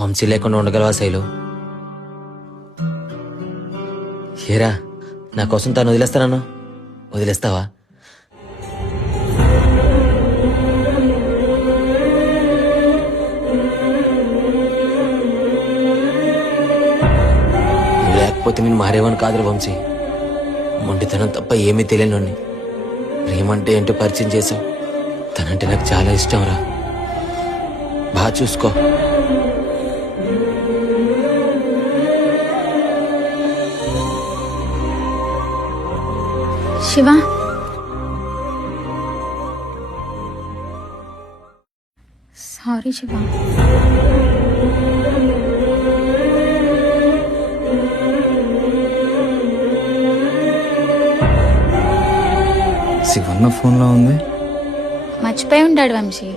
వంశీ లేకుండా ఉండగలవా శైలు? ఏరా, నా కోసం తను వదిలేస్తానన్నా వదిలేస్తావా? లేకపోతే నేను మారేవాని కాదురా వంశీ. మొండితనం తప్ప ఏమీ తెలియని ప్రేమంటే ఏంటో పరిచయం చేశావు. తనంటే నాకు చాలా ఇష్టం రా. బాగా చూసుకో. శివ, సారీ శివ. శివన్న ఫోన్లో ఉంది. మర్చిపోయి ఉంటాడు వంశీ.